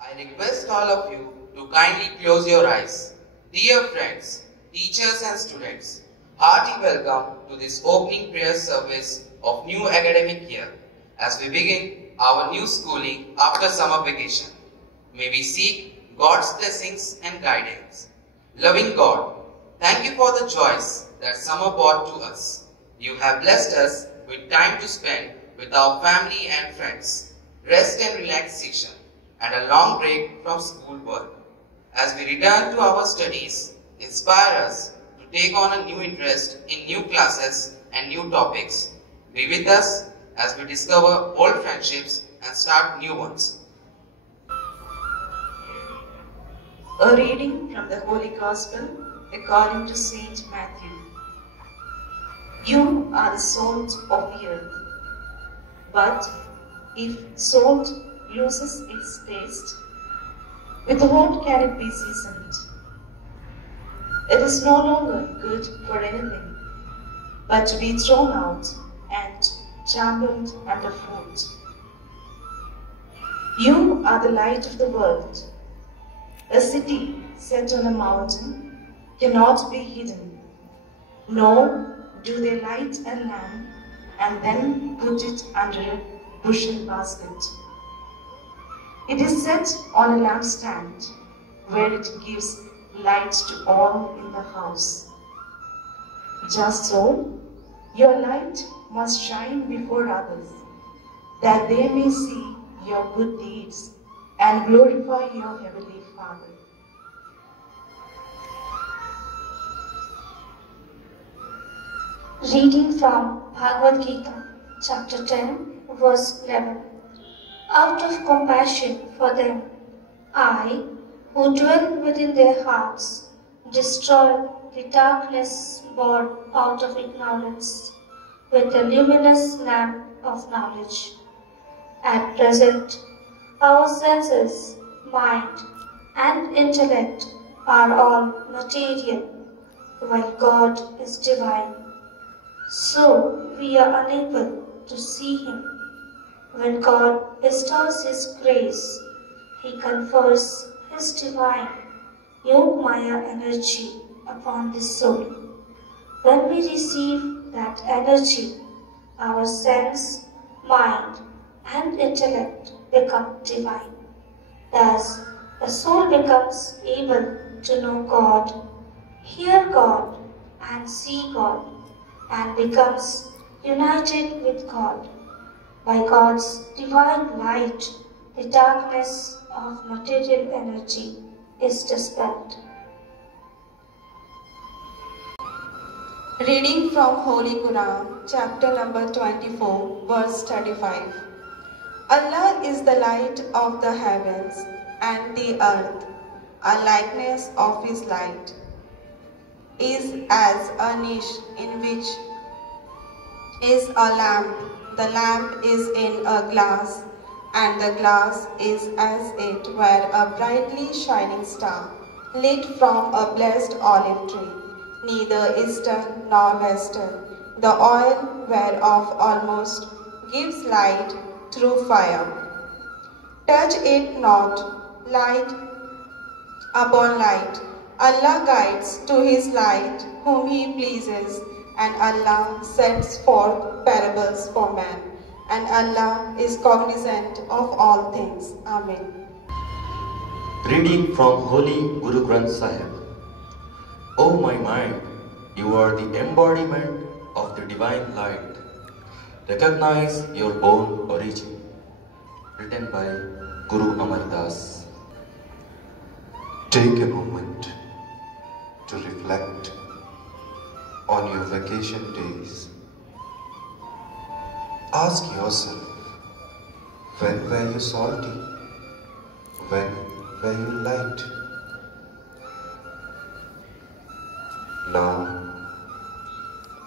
I request all of you to kindly close your eyes. Dear friends, teachers and students, hearty welcome to this opening prayer service of new academic year as we begin our new schooling after summer vacation. May we seek God's blessings and guidance. Loving God, thank you for the joys that summer brought to us. You have blessed us with time to spend with our family and friends, rest and relaxation, and a long break from school work. As we return to our studies, inspire us to take on a new interest in new classes and new topics. Be with us as we discover old friendships and start new ones. A reading from the Holy Gospel according to Saint Matthew. You are the salt of the earth. But if salt loses its taste, with what can it be seasoned? It is no longer good for anything, but to be thrown out and trampled underfoot. You are the light of the world. A city set on a mountain cannot be hidden, nor do they light a lamp and then put it under a bushel basket. It is set on a lampstand, where it gives light to all in the house. Just so, your light must shine before others, that they may see your good deeds and glorify your heavenly Father. Reading from Bhagavad Gita, chapter 10, verse 11. Out of compassion for them, I, who dwell within their hearts, destroy the darkness born out of ignorance with the luminous lamp of knowledge. At present, our senses, mind, and intellect are all material, while God is divine. So we are unable to see Him. When God bestows His grace, He confers His divine Yogmaya energy upon the soul. When we receive that energy, our sense, mind, and intellect become divine. Thus, the soul becomes able to know God, hear God, and see God, and becomes united with God. By God's divine light, the darkness of material energy is dispelled. Reading from Holy Quran, chapter number 24, verse 35. Allah is the light of the heavens and the earth. A likeness of His light is as a niche in which is a lamp. The lamp is in a glass, and the glass is as it were a brightly shining star, lit from a blessed olive tree, neither eastern nor western, the oil whereof almost gives light through fire. Touch it not, light upon light. Allah guides to His light whom He pleases, and Allah sets forth parables for man, and Allah is cognizant of all things. Amen. Reading from Holy Guru Granth Sahib. O my mind, you are the embodiment of the divine light. Recognize your own origin. Written by Guru Amar Das. Take a moment to reflect on your vacation days. Ask yourself, when were you salty? When were you light? Now,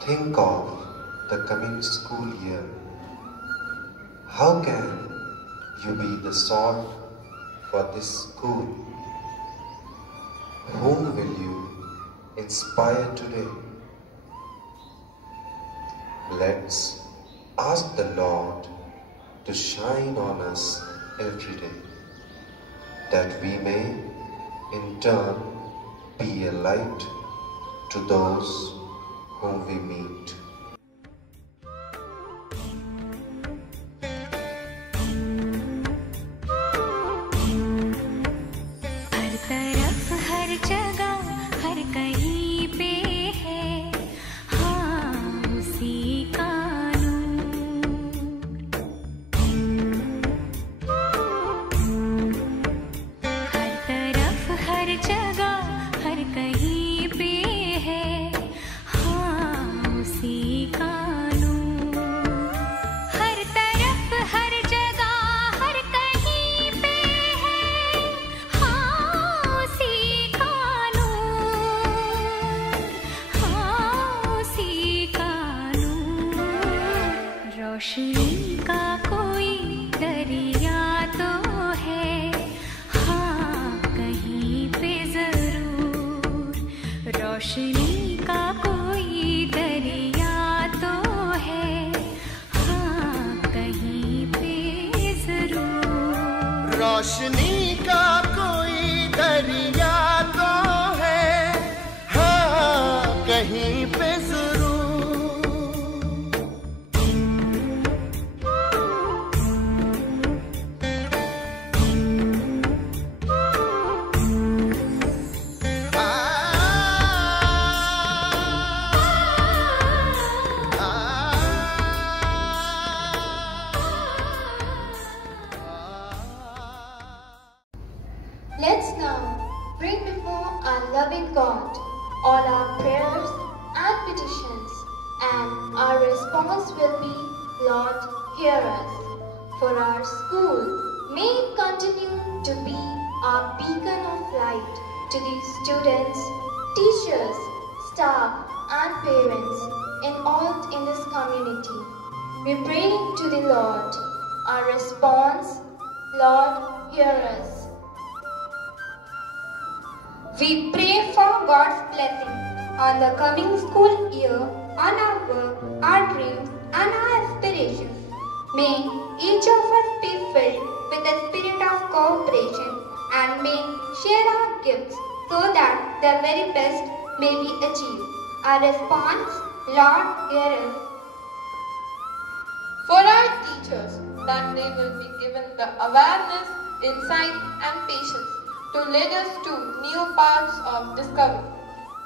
think of the coming school year. How can you be the salt for this school? Whom will you inspire today? Let's ask the Lord to shine on us every day. that we may in turn be a light to those whom we meet. हर तरफ हर जगह हर कहीं पे है हाँ उसी का हर तरफ हर जगह हर कहीं पे है हाँ उसी का हर तरफ हर जगह हर कहीं पे है हाँ उसी का हाँ उसी का रोशनी का कोई दरिया तो है हाँ कहीं पे जरूर रोशनी का कोई दरिया तो है हाँ कहीं पे जरूर रोशनी का कोई दरिया तो है हाँ कहीं पे जरूर Let's now bring before our loving God all our prayers and petitions, and our response will be, Lord, hear us. For our school, may it continue to be our beacon of light to the students, teachers, staff, and parents involved in this community. We pray to the Lord. Our response, Lord, hear us. We pray for God's blessing on the coming school year, on our work, our dreams, and our aspirations. May each of us be filled with the spirit of cooperation and may share our gifts so that the very best may be achieved. Our response, Lord, hear us. For our teachers, that they will be given the awareness, insight, and patience to lead us to new paths of discovery.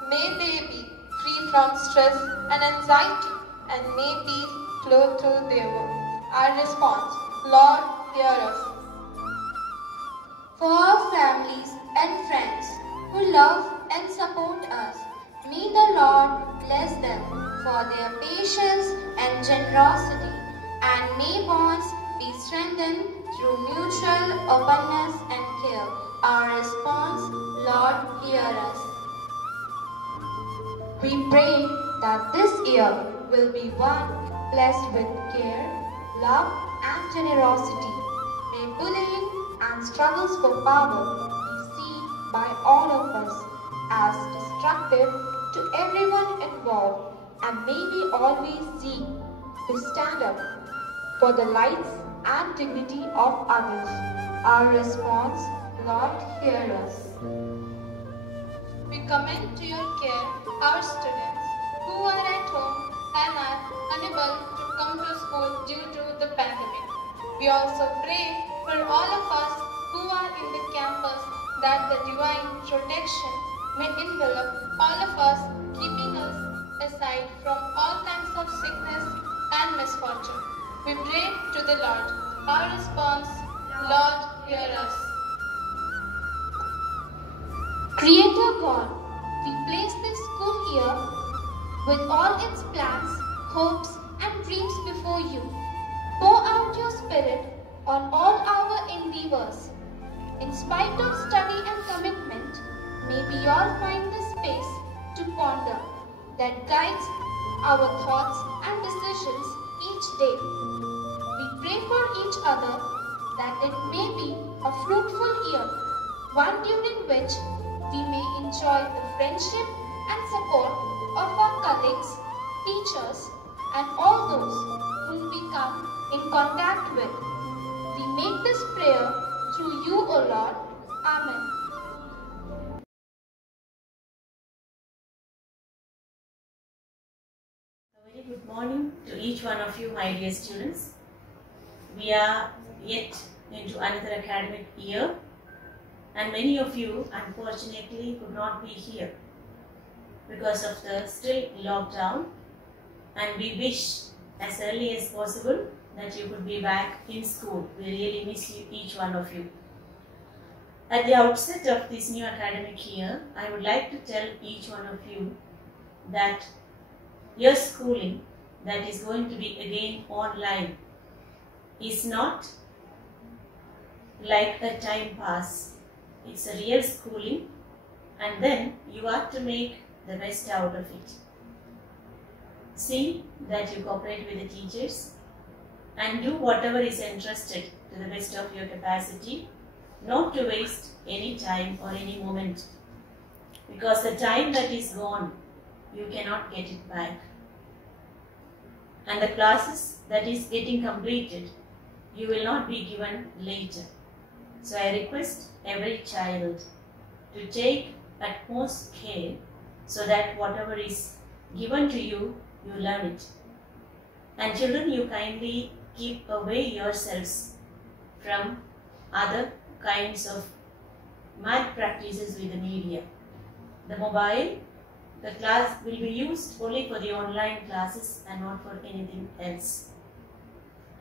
May they be free from stress and anxiety, and may peace flow through their work. Our response, Lord, hear us. For our families and friends who love and support us, may the Lord bless them for their patience and generosity, and may bonds be strengthened through mutual openness and care. Our response, Lord, hear us. We pray that this year will be one blessed with care, love, and generosity. May bullying and struggles for power be seen by all of us as destructive to everyone involved, and may we always seek to stand up for the lives and dignity of others. Our response, Lord, hear us. We commend to your care our students who are at home and are unable to come to school due to the pandemic. We also pray for all of us who are in the campus that the divine protection may envelop all of us, keeping us aside from all kinds of sickness and misfortune. We pray to the Lord. Our response, Lord, hear us. Creator God, we place this school year with all its plans, hopes, and dreams before you. Pour out your spirit on all our endeavors. In spite of study and commitment, may we all find the space to ponder that guides our thoughts and decisions each day. We pray for each other that it may be a fruitful year, one during which we may enjoy the friendship and support of our colleagues, teachers, and all those whom we come in contact with. We make this prayer through you, O Lord. Amen. A very good morning to each one of you, my dear students. We are yet into another academic year, and many of you unfortunately could not be here because of the still lockdown, and we wish as early as possible that you could be back in school. We really miss you, each one of you. At the outset of this new academic year, I would like to tell each one of you that your schooling that is going to be again online is not like a time pass. It's a real schooling, and then you are to make the best out of it. See that you cooperate with the teachers and do whatever is entrusted to the best of your capacity, not to waste any time or any moment, because the time that is gone, you cannot get it back. And the classes that is getting completed, you will not be given later. So I request every child to take utmost care so that whatever is given to you, you learn it. And children, you kindly keep away yourselves from other kinds of mad practices with the media. The mobile, the class will be used only for the online classes and not for anything else.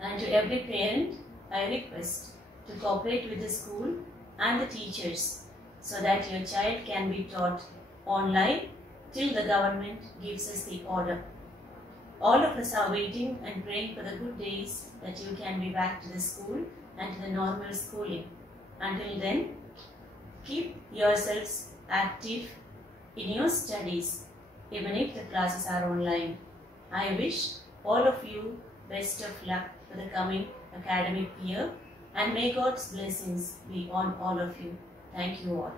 And to every parent, I request to cooperate with the school and the teachers so that your child can be taught online till the government gives us the order. All of us are waiting and praying for the good days that you can be back to the school and to the normal schooling. Until then, keep yourselves active in your studies, even if the classes are online. I wish all of you best of luck for the coming academic year, and may God's blessings be on all of you. Thank you all.